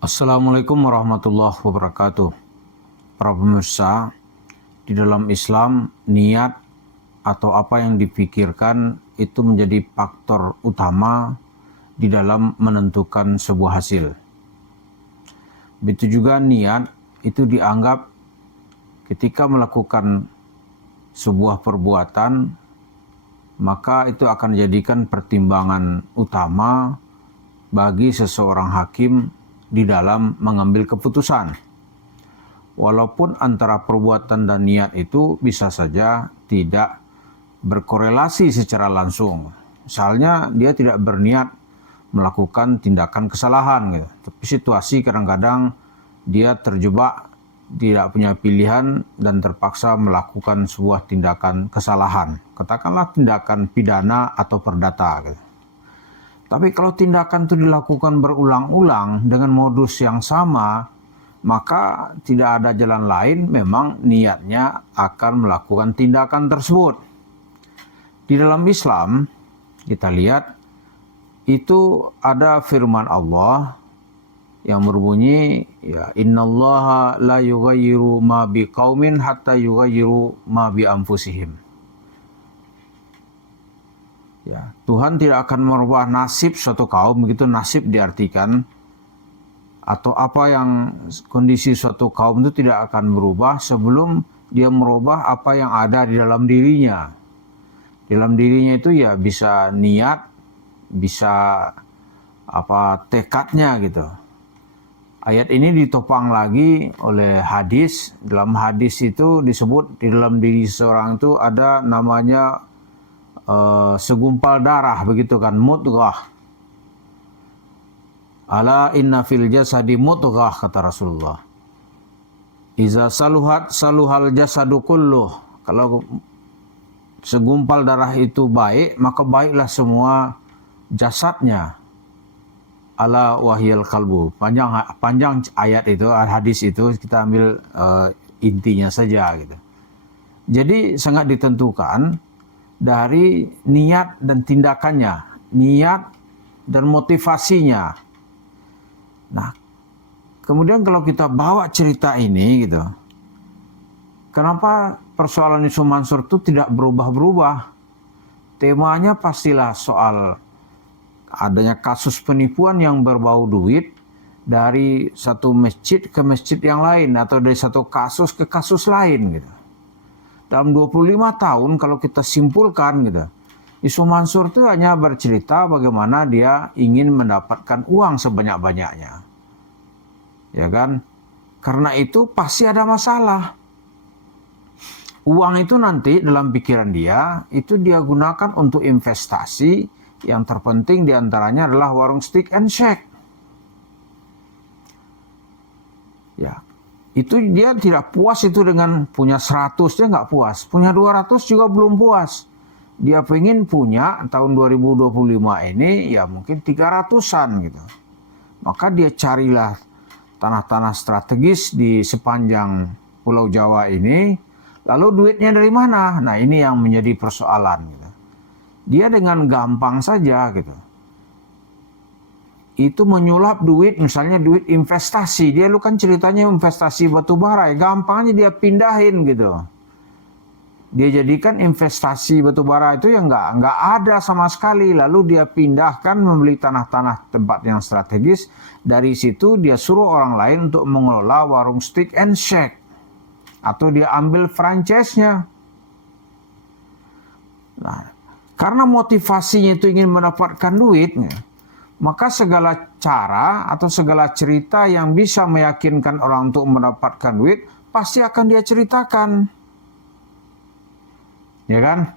Assalamualaikum warahmatullahi wabarakatuh. Para pemirsa, di dalam Islam, niat atau apa yang dipikirkan itu menjadi faktor utama di dalam menentukan sebuah hasil. Begitu juga niat itu dianggap ketika melakukan sebuah perbuatan, maka itu akan dijadikan pertimbangan utama bagi seseorang hakim di dalam mengambil keputusan. Walaupun antara perbuatan dan niat itu bisa saja tidak berkorelasi secara langsung. Misalnya dia tidak berniat melakukan tindakan kesalahan gitu. Tapi situasi kadang-kadang dia terjebak, tidak punya pilihan dan terpaksa melakukan sebuah tindakan kesalahan. Katakanlah tindakan pidana atau perdata gitu. Tapi kalau tindakan itu dilakukan berulang-ulang dengan modus yang sama, maka tidak ada jalan lain, memang niatnya akan melakukan tindakan tersebut. Di dalam Islam, kita lihat, itu ada firman Allah yang berbunyi, ya, innallaha la yughayyiru ma biqaumin hatta yughayyiru ma bi anfusihim. Ya, Tuhan tidak akan merubah nasib suatu kaum, begitu nasib diartikan, atau apa yang kondisi suatu kaum itu tidak akan berubah sebelum dia merubah apa yang ada di dalam dirinya. Di dalam dirinya itu ya bisa niat, bisa tekadnya gitu. Ayat ini ditopang lagi oleh hadis. Dalam hadis itu disebut di dalam diri seseorang itu ada namanya segumpal darah, begitu kan, mudghah. Ala inna fil jasadi mudghah, kata Rasulullah. Iza saluhat saluhal jasadu kulluh. Kalau segumpal darah itu baik, maka baiklah semua jasadnya. Ala wahyal kalbu. Panjang ayat itu, hadis itu, kita ambil intinya saja gitu. Jadi sangat ditentukan dari niat dan tindakannya, niat dan motivasinya. Nah, kemudian kalau kita bawa cerita ini gitu, kenapa persoalan Yusuf Mansur itu tidak berubah-berubah? Temanya pastilah soal adanya kasus penipuan yang berbau duit dari satu masjid ke masjid yang lain, atau dari satu kasus ke kasus lain gitu. Dalam 25 tahun kalau kita simpulkan gitu, Yusuf Mansur itu hanya bercerita bagaimana dia ingin mendapatkan uang sebanyak-banyaknya. Ya kan? Karena itu pasti ada masalah. Uang itu nanti dalam pikiran dia, itu dia gunakan untuk investasi. Yang terpenting diantaranya adalah warung steak and shake. Ya, itu dia tidak puas itu dengan punya 100, dia nggak puas. Punya 200 juga belum puas. Dia pengen punya tahun 2025 ini ya mungkin 300-an gitu. Maka dia carilah tanah-tanah strategis di sepanjang Pulau Jawa ini. Lalu duitnya dari mana? Nah, ini yang menjadi persoalan gitu. Dia dengan gampang saja gitu, itu menyulap duit, misalnya duit investasi. Dia lu kan ceritanya investasi batu bara, gampang aja dia pindahin gitu. Dia jadikan investasi batu bara itu yang nggak ada sama sekali. Lalu dia pindahkan membeli tanah-tanah tempat yang strategis. Dari situ dia suruh orang lain untuk mengelola warung steak and shake, atau dia ambil franchise-nya. Nah, karena motivasinya itu ingin mendapatkan duitnya, maka segala cara atau segala cerita yang bisa meyakinkan orang untuk mendapatkan duit pasti akan dia ceritakan. Ya kan?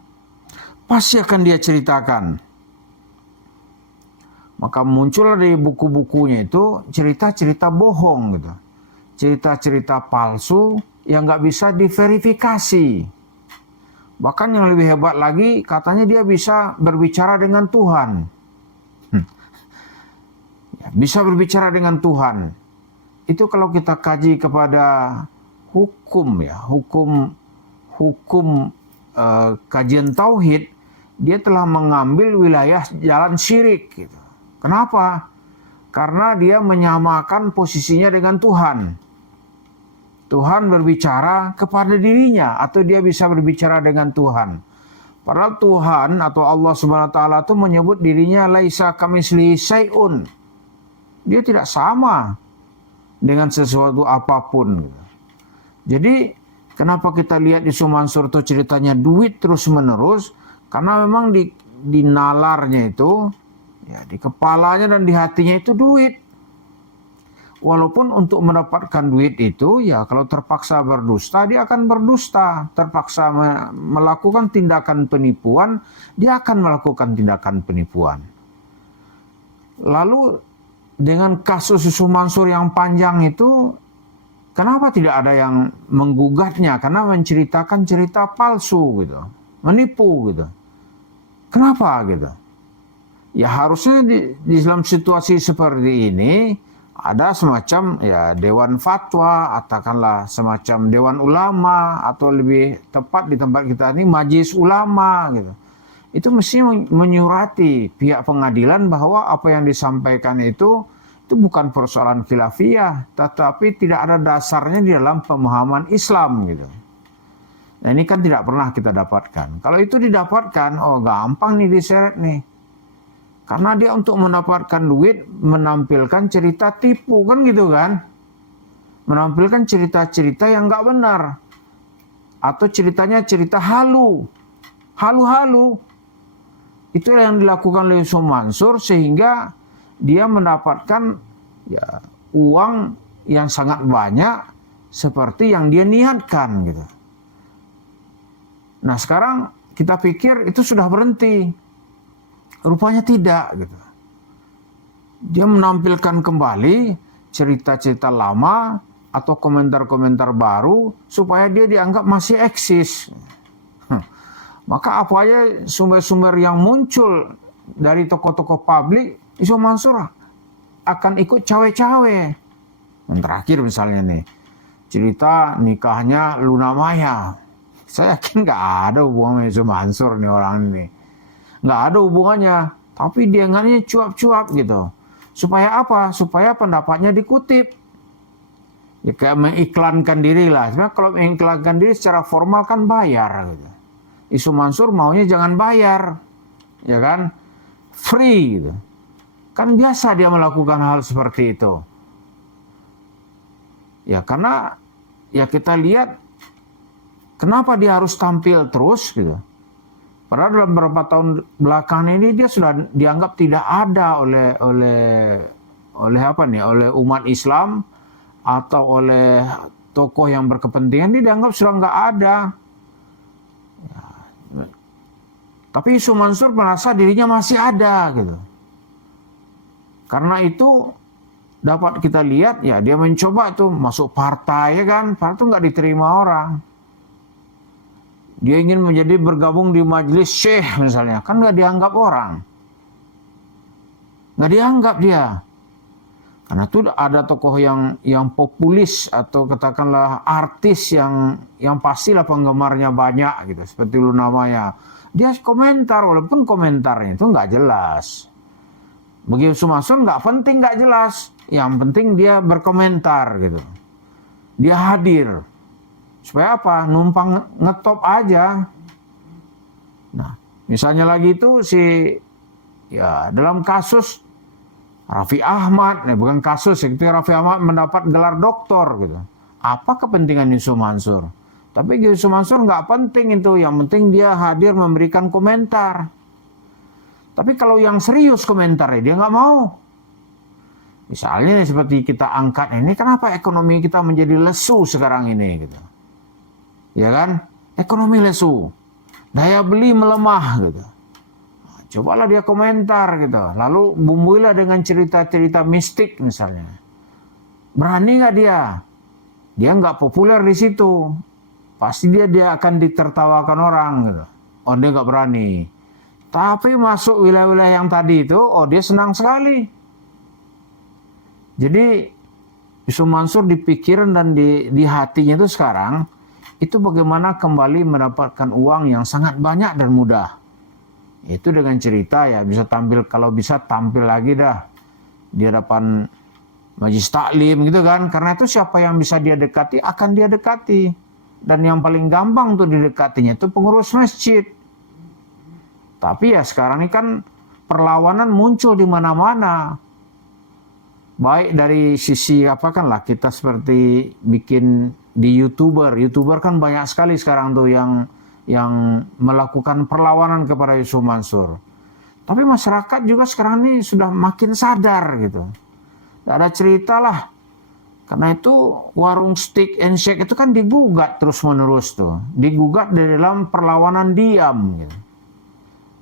Pasti akan dia ceritakan. Maka muncul dari buku-bukunya itu cerita-cerita bohong gitu. Cerita-cerita palsu yang nggak bisa diverifikasi. Bahkan yang lebih hebat lagi, katanya dia bisa berbicara dengan Tuhan. Bisa berbicara dengan Tuhan. Itu kalau kita kaji kepada hukum ya, hukum kajian tauhid, dia telah mengambil wilayah jalan syirik gitu. Kenapa? Karena dia menyamakan posisinya dengan Tuhan. Tuhan berbicara kepada dirinya atau dia bisa berbicara dengan Tuhan. Padahal Tuhan atau Allah Subhanahu wa taala itu menyebut dirinya laisa kamitslihi syai'un. Dia tidak sama dengan sesuatu apapun. Jadi kenapa kita lihat Yusuf Mansur itu ceritanya duit terus menerus? Karena memang di nalarnya itu, ya di kepalanya dan di hatinya itu duit. Walaupun untuk mendapatkan duit itu, ya kalau terpaksa berdusta, dia akan berdusta. Terpaksa melakukan tindakan penipuan, dia akan melakukan tindakan penipuan. Lalu dengan kasus Yusuf Mansur yang panjang itu, kenapa tidak ada yang menggugatnya? Karena menceritakan cerita palsu gitu, menipu gitu. Kenapa gitu? Ya harusnya di dalam situasi seperti ini ada semacam ya dewan fatwa, katakanlah semacam dewan ulama, atau lebih tepat di tempat kita ini majelis ulama gitu. Itu mesti menyurati pihak pengadilan bahwa apa yang disampaikan itu bukan persoalan khilafiyah, tetapi tidak ada dasarnya di dalam pemahaman Islam gitu. Nah ini kan tidak pernah kita dapatkan. Kalau itu didapatkan, oh gampang nih diseret nih. Karena dia untuk mendapatkan duit menampilkan cerita tipu kan gitu kan. Menampilkan cerita-cerita yang nggak benar. Atau ceritanya cerita halu. Halu-halu. Itu yang dilakukan oleh Yusuf Mansur sehingga dia mendapatkan ya, uang yang sangat banyak seperti yang dia niatkan gitu. Nah sekarang kita pikir itu sudah berhenti. Rupanya tidak gitu. Dia menampilkan kembali cerita-cerita lama atau komentar-komentar baru supaya dia dianggap masih eksis. Maka apa aja sumber-sumber yang muncul dari tokoh-tokoh publik, Yusuf Mansur akan ikut cawe-cawe. Yang terakhir misalnya nih, cerita nikahnya Luna Maya. Saya yakin nggak ada hubungan Yusuf Mansur nih orang ini. Nggak ada hubungannya, tapi dia ngannya cuap-cuap gitu. Supaya apa? Supaya pendapatnya dikutip. Ya kayak mengiklankan diri lah. Sebenarnya kalau mengiklankan diri secara formal kan bayar gitu. Yusuf Mansur maunya jangan bayar, ya kan? Free gitu. Kan biasa dia melakukan hal seperti itu. Ya karena ya kita lihat kenapa dia harus tampil terus gitu. Padahal dalam beberapa tahun belakangan ini dia sudah dianggap tidak ada oleh umat Islam atau oleh tokoh yang berkepentingan. Dia dianggap sudah nggak ada. Ya. Tapi Yusuf Mansur merasa dirinya masih ada gitu. Karena itu dapat kita lihat ya dia mencoba tuh masuk partai ya kan, partai itu nggak diterima orang. Dia ingin bergabung di majelis syekh misalnya, kan nggak dianggap orang, nggak dianggap dia, karena itu ada tokoh yang populis atau katakanlah artis yang pastilah penggemarnya banyak gitu, seperti Luna Maya. Dia komentar walaupun komentarnya itu nggak jelas. Bagi Yusuf Mansur nggak penting nggak jelas, yang penting dia berkomentar gitu, dia hadir. Supaya apa? Numpang ngetop aja. Nah, misalnya lagi itu ya dalam kasus Raffi Ahmad, bukan kasus, itu Raffi Ahmad mendapat gelar doktor gitu. Apa kepentingan Yusuf Mansur? Tapi Yusuf Mansur nggak penting itu, yang penting dia hadir memberikan komentar. Tapi kalau yang serius komentarnya dia nggak mau. Misalnya seperti kita angkat ini, kenapa ekonomi kita menjadi lesu sekarang ini gitu. Ya kan, ekonomi lesu, daya beli melemah gitu. Nah, cobalah dia komentar gitu, lalu bumbuilah dengan cerita-cerita mistik misalnya. Berani nggak dia? Dia nggak populer di situ, pasti dia akan ditertawakan orang gitu. Oh dia nggak berani. Tapi masuk wilayah-wilayah yang tadi itu, oh dia senang sekali. Jadi Yusuf Mansur di pikiran dan di hatinya itu sekarang itu bagaimana kembali mendapatkan uang yang sangat banyak dan mudah. Itu dengan cerita ya bisa tampil, kalau bisa tampil lagi dah di hadapan majlis taklim gitu kan. Karena itu siapa yang bisa dia dekati akan dia dekati. Dan yang paling gampang tuh didekatinya itu pengurus masjid. Tapi ya sekarang ini kan perlawanan muncul di mana-mana. Baik dari sisi apa kan lah, kita seperti bikin di YouTuber kan banyak sekali sekarang tuh yang melakukan perlawanan kepada Yusuf Mansur. Tapi masyarakat juga sekarang ini sudah makin sadar gitu. Tidak ada cerita lah. Karena itu warung steak and shake itu kan digugat terus-menerus tuh. Digugat di dalam perlawanan diam gitu.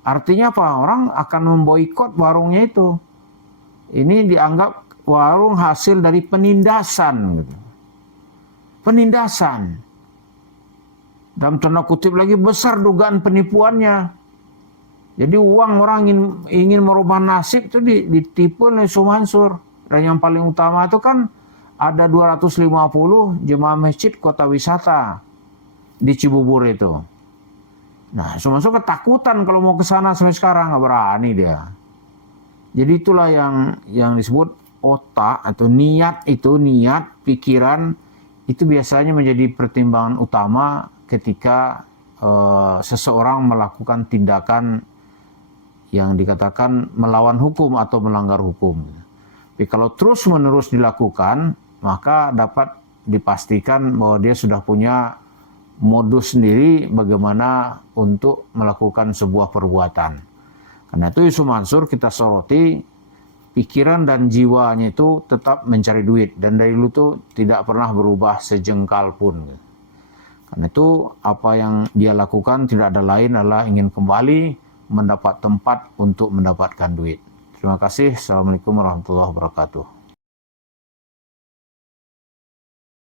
Artinya apa? Orang akan memboikot warungnya itu. Ini dianggap warung hasil dari penindasan gitu. Penindasan. Dalam tanda kutip lagi besar dugaan penipuannya. Jadi uang orang ingin merubah nasib itu ditipu oleh Yusuf Mansur. Dan yang paling utama itu kan ada 250 jemaah masjid kota wisata di Cibubur itu. Nah, Yusuf Mansur ketakutan kalau mau ke sana sampai sekarang nggak berani dia. Jadi itulah yang disebut otak atau niat itu, niat, pikiran itu biasanya menjadi pertimbangan utama ketika seseorang melakukan tindakan yang dikatakan melawan hukum atau melanggar hukum. Tapi kalau terus-menerus dilakukan, maka dapat dipastikan bahwa dia sudah punya modus sendiri bagaimana untuk melakukan sebuah perbuatan. Karena itu Yusuf Mansur kita soroti, pikiran dan jiwanya itu tetap mencari duit. Dan dari dulu tuh tidak pernah berubah sejengkal pun. Karena itu apa yang dia lakukan tidak ada lain adalah ingin kembali mendapat tempat untuk mendapatkan duit. Terima kasih. Assalamualaikum warahmatullahi wabarakatuh.